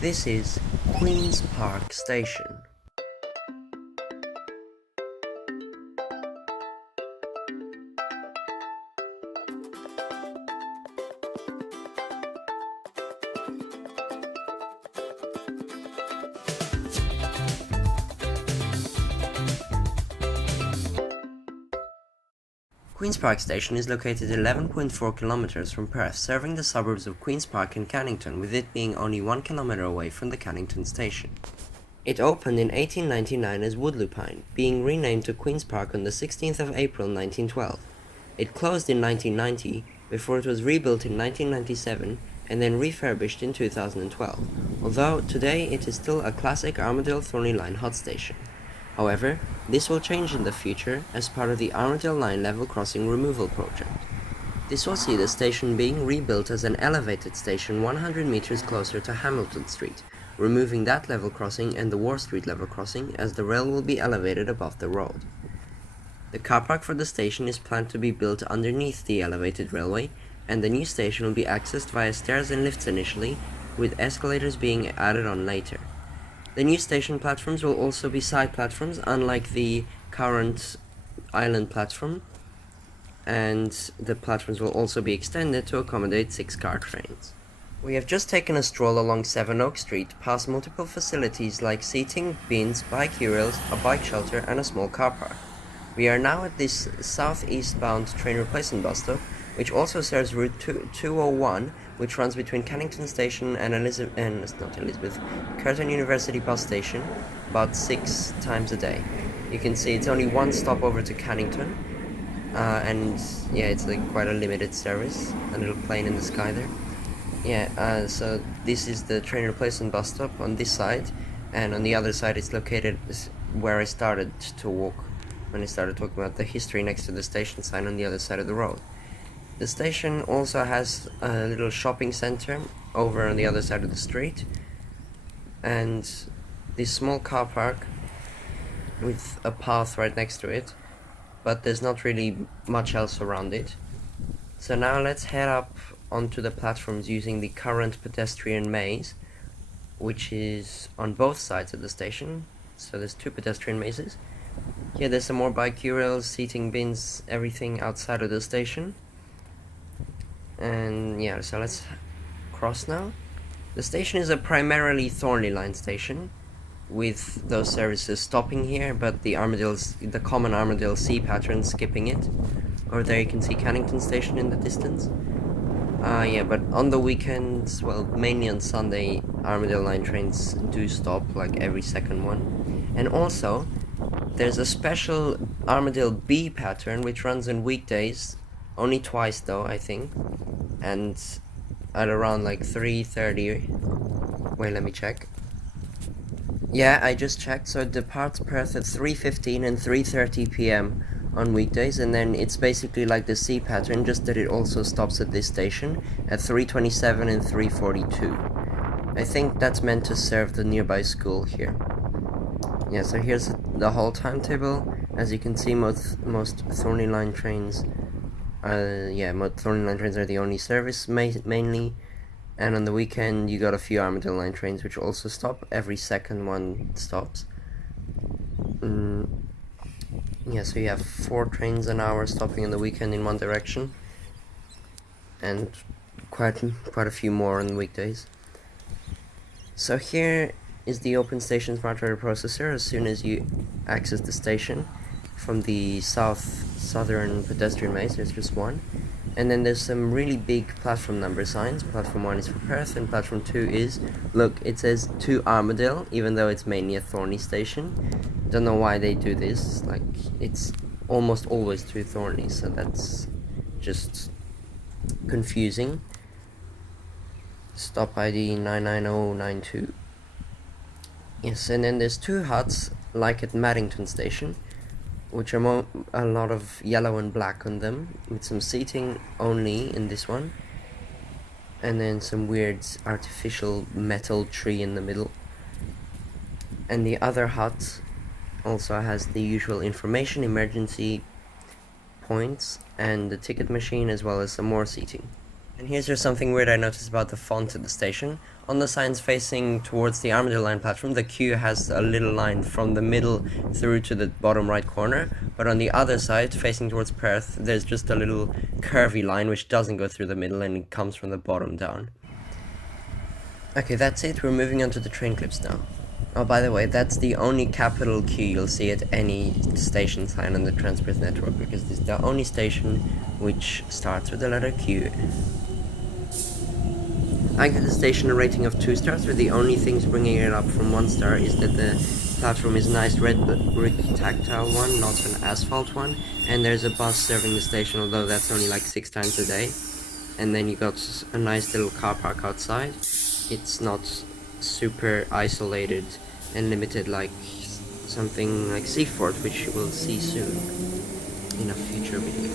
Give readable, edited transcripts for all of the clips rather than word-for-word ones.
This is Queen's Park Station. Queen's Park Station is located 11.4 kilometers from Perth, serving the suburbs of Queen's Park and Cannington, with it being only 1 kilometer away from the Cannington station. It opened in 1899 as Woodlupine, being renamed to Queen's Park on the 16th of April 1912. It closed in 1990, before it was rebuilt in 1997 and then refurbished in 2012, although today it is still a classic Armadale Thornlie Line hot station. However, this will change in the future as part of the Armadale Line level crossing removal project. This will see the station being rebuilt as an elevated station 100 meters closer to Hamilton Street, removing that level crossing and the War Street level crossing, as the rail will be elevated above the road. The car park for the station is planned to be built underneath the elevated railway, and the new station will be accessed via stairs and lifts initially, with escalators being added on later. The new station platforms will also be side platforms, unlike the current island platform, and the platforms will also be extended to accommodate 6-car trains. We have just taken a stroll along Sevenoaks Street, past multiple facilities like seating, bins, bike rails, a bike shelter, and a small car park. We are now at this southeast-bound train replacement bus stop, which also serves Route 201, which runs between Cannington Station and Curtin University Bus Station, about 6 times a day. You can see it's only one stop over to Cannington, and yeah, it's like quite a limited service, a little plane in the sky there. Yeah, so this is the train replacement bus stop on this side, and on the other side it's located where I started to walk when I started talking about the history next to the station sign on the other side of the road. The station also has a little shopping center over on the other side of the street, and this small car park with a path right next to it, but there's not really much else around it. So now let's head up onto the platforms using the current pedestrian maze, which is on both sides of the station. So there's 2 pedestrian mazes. Here there's some more bike rails, seating bins, everything outside of the station. And yeah, so let's cross now. The station is a primarily Thornlie Line station, with those services stopping here, but the common Armadale C pattern skipping it. Over there you can see Cannington Station in the distance. Yeah, but on the weekends, well, mainly on Sunday, Armadale Line trains do stop, like every second one. And also, there's a special Armadale B pattern which runs on weekdays, only twice though, I think, and at around like 3:30. Wait, let me check. Yeah, I just checked, so it departs Perth at 3:15 and 3:30 p.m. on weekdays, and then it's basically like the C pattern, just that it also stops at this station at 3:27 and 3:42. I think that's meant to serve the nearby school here. Yeah, so here's the whole timetable. As you can see, most Thornlie Line trains Thornlie Line trains are the only service mainly, and on the weekend you got a few Armadale Line trains which also stop. Every second one stops. Yeah, so you have 4 trains an hour stopping on the weekend in one direction, and quite a few more on weekdays. So here is the Open Station Smart Rail Processor as soon as you access the station from the southern pedestrian maze. There's just one, and then there's some really big platform number signs. Platform 1 is for Perth, and platform 2 is, look, it says to Armadale, even though it's mainly a Thornlie station. Don't know why they do this, like, it's almost always to Thornlie, so that's just confusing. Stop ID 99092. Yes, and then there's 2 huts, like at Maddington Station, which are a lot of yellow and black on them, with some seating only in this one, and then some weird artificial metal tree in the middle. And the other hut also has the usual information, emergency points, and the ticket machine, as well as some more seating. And here's just something weird I noticed about the font at the station. On the signs facing towards the Armadale Line platform, the Q has a little line from the middle through to the bottom right corner, but on the other side, facing towards Perth, there's just a little curvy line which doesn't go through the middle and it comes from the bottom down. Okay, that's it. We're moving on to the train clips now. Oh, by the way, that's the only capital Q you'll see at any station sign on the Transperth network, because this is the only station which starts with the letter Q. I give the station a rating of 2 stars, where the only things bringing it up from 1 star is that the platform is a nice red brick tactile one, not an asphalt one, and there's a bus serving the station, although that's only like 6 times a day. And then you got a nice little car park outside. It's not super isolated and limited like something like Seaford, which you will see soon in a future video.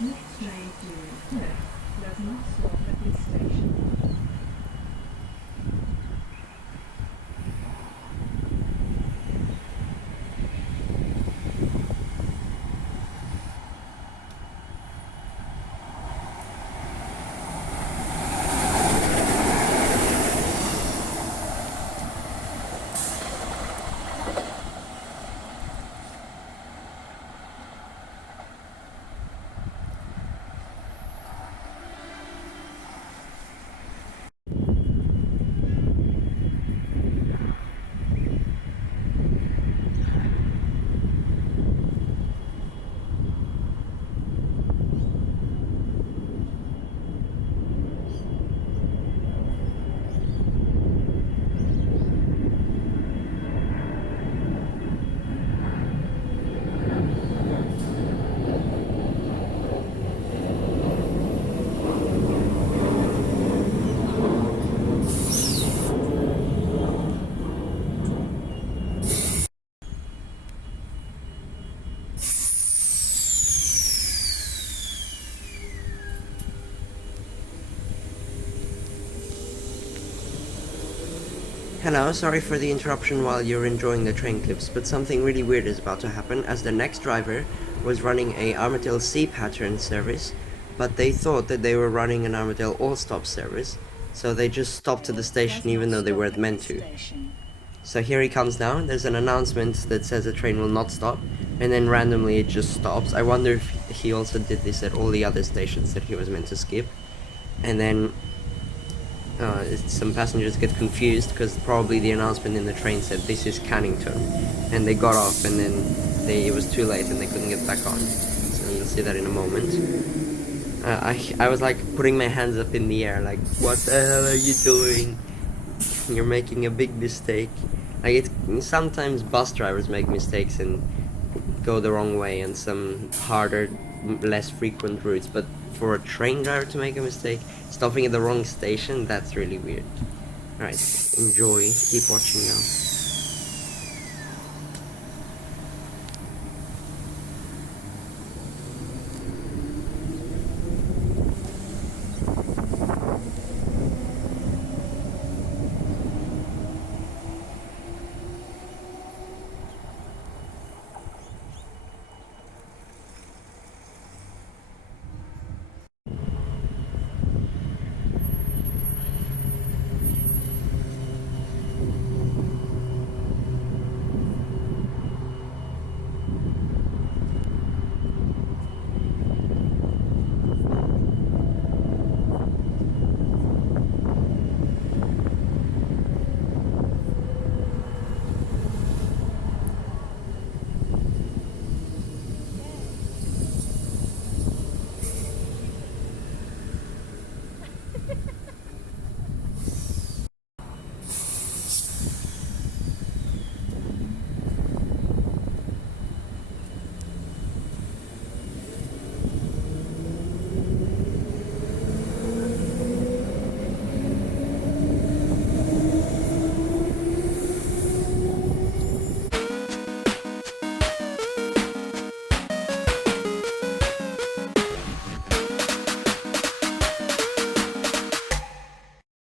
Next train to Perth does not stop at this station. Hello, sorry for the interruption while you're enjoying the train clips, but something really weird is about to happen, as the next driver was running a Armadale C pattern service, but they thought that they were running an Armadale all-stop service, so they just stopped at the station even though they weren't meant to. So here he comes now. There's an announcement that says the train will not stop, and then randomly it just stops. I wonder if he also did this at all the other stations that he was meant to skip. And then some passengers get confused because probably the announcement in the train said this is Cannington, and they got off and then it was too late and they couldn't get back on. So you'll see that in a moment. I was like putting my hands up in the air like, what the hell are you doing? You're making a big mistake. Like, sometimes bus drivers make mistakes and go the wrong way on some harder, less frequent routes, but for a train driver to make a mistake, stopping at the wrong station, that's really weird. Alright, enjoy, keep watching now.